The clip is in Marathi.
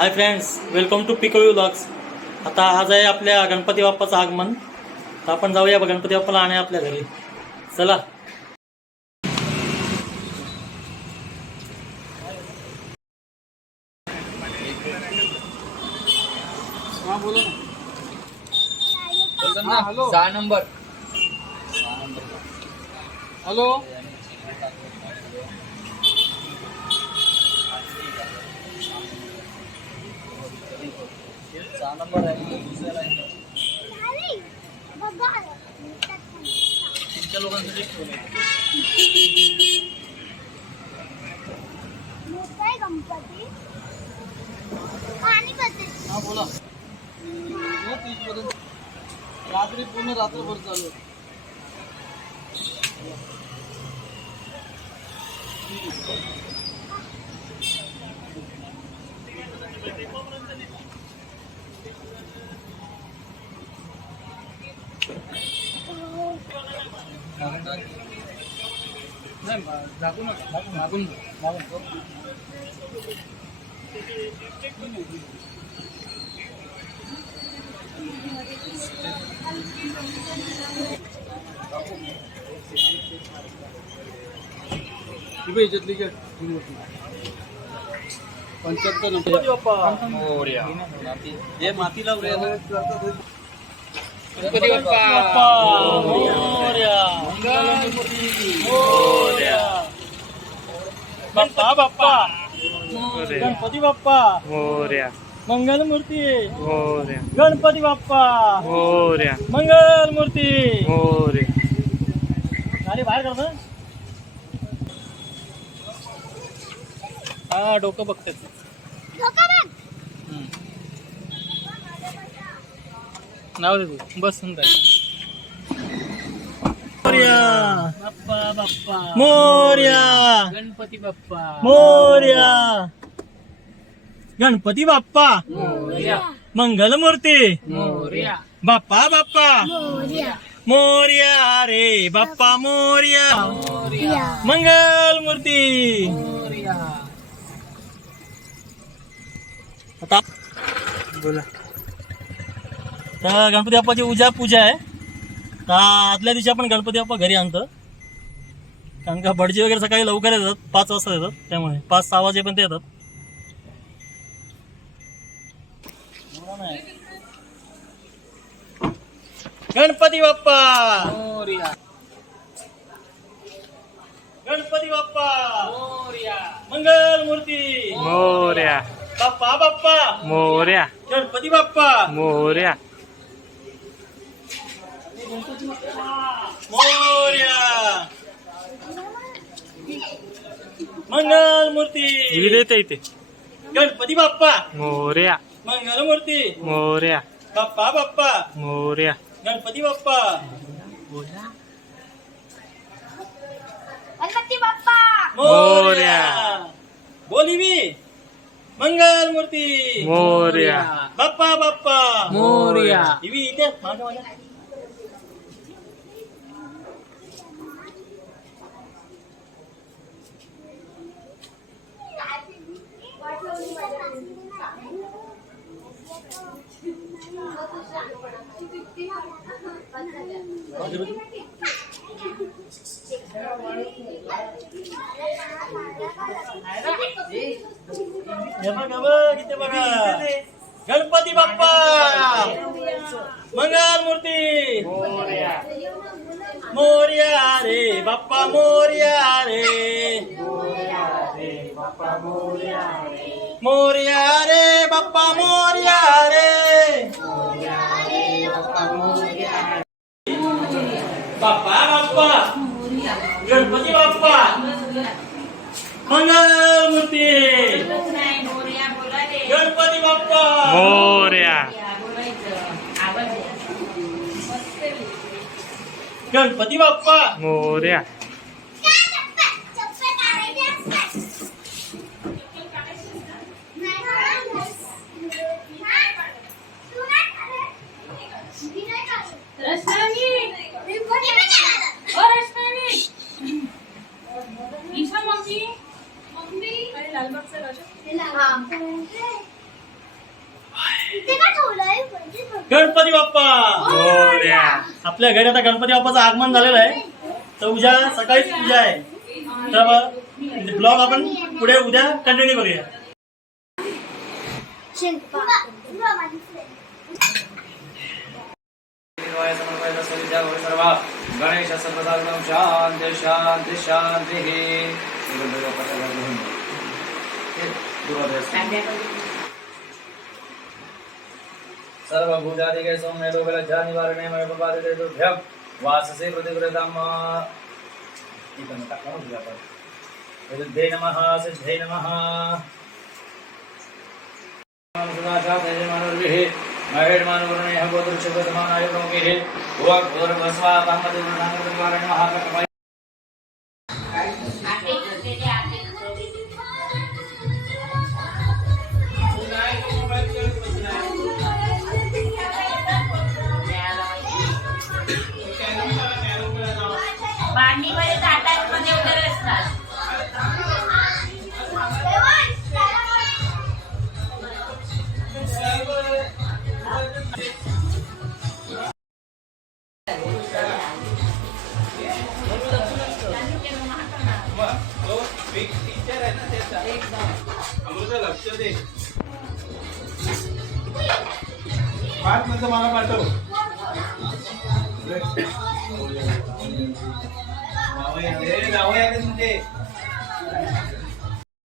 हाय फ्रेंड्स वेलकम टू पिकळी ब्लॉग्स आता आज आहे आपल्या गणपती बाप्पाचं आगमन. तर आपण जाऊया गणपती बाप्पाला आणि आपल्या घरी. चला. हॅलो सहा नंबर. हॅलो? सहा नंबर आहे दुसऱ्याला तुमच्या लोकांसाठी हा बोला रात्री पूर्ण रात्रभर चालू Thank you. झाकू नका झाकून याच्यातली काय पंच्याहत्तर गणपती बाप्पा हे मातीला रे बाप्पा मोरया. बाप्पा बाप्पा गणपती बाप्पा मोर्या मंगलमूर्ती. मोर्या. गणपती बाप्पा. मोर्या. मंगलमूर्ती. मोर्या. गाडी बाहेर करतो हा डोकं बघतात. नाव दे तू. बस मोर्या. बाप्पा बाप्पा. मोर्या. गणपती बाप्पा. मोर्या. गणपती बाप्पा. मोर्या. मंगलमूर्ती. मोर्या. बाप्पा बाप्पा. मोर्या. रे बाप्पा मोर्या. मोर्या. मंगलमूर्ती. मोर्या. आता. बोला. तर गणपती बाप्पाची उजा पूजा आहे. तर आदल्या दिवशी आपण गणपती बाप्पा घरी आणतो. कारण का भटजी वगैरे सकाळी लवकर येतात पाच वाजता येतात. त्यामुळे पाच सहा वाजेपर्यंत येतात. गणपती बाप्पा! मोर्या. गणपती बाप्पा! मोर्या. मंगलमूर्ती मोर्या. बाप्पा बाप्पा! मोर्या. गणपती बाप्पा! मोर्या. मोर्या मंगलमूर्ती विदेत इथे गणपती बाप्पा मोर्या मंगलमूर्ती मोर्या बाप्पा बाप्पा मोर्या गणपती बाप्पा गणपती बाप्पा मोर्या बोलिवी मंगलमूर्ती मोर्या बाप्पा बाप्पा मोर्या इवी इथे मागे गणपती बाप्पा! मंगलमूर्ती मोर्या रे बाप्पा मोर्या रे! मोर्या रे बाप्पा मोर्या रे! बाप्पा बाप्पा. गणपती बाप्पा. मंगलमूर्ती गणपती बाप्पा. मोर्या. गणपती बाप्पा. मोर्या. गणपती बाप्पा! आपल्या घरी आता गणपती बाप्पाचं आगमन झालेलं आहे. तर उद्या सकाळीच पूजा आहे. तर ब्लॉग आपण पुढे उद्या कंटिन्यू करूया. शिल्पा गणेश सर्वसाधनं शांती शांती शांती सर्वभूजादिके सौम्य लोकलज्जानिवारणे मयपपादितेभ्यः वाससे प्रतिव्रतम् विरुद्धे नमः सिद्धे नमः सदाचातयमानुर्भिः महेडमानुगुरुणेह गोदृक्षगतमानायुगोभिः भुवः घोरभस्वा वामदुर्णानुगुरुवारणः कपाय मांडीमध्ये ताटामध्ये वगैरे असतात. पाच नंतर मला पाठव. जाऊया रे, जाऊया. रे तुमचे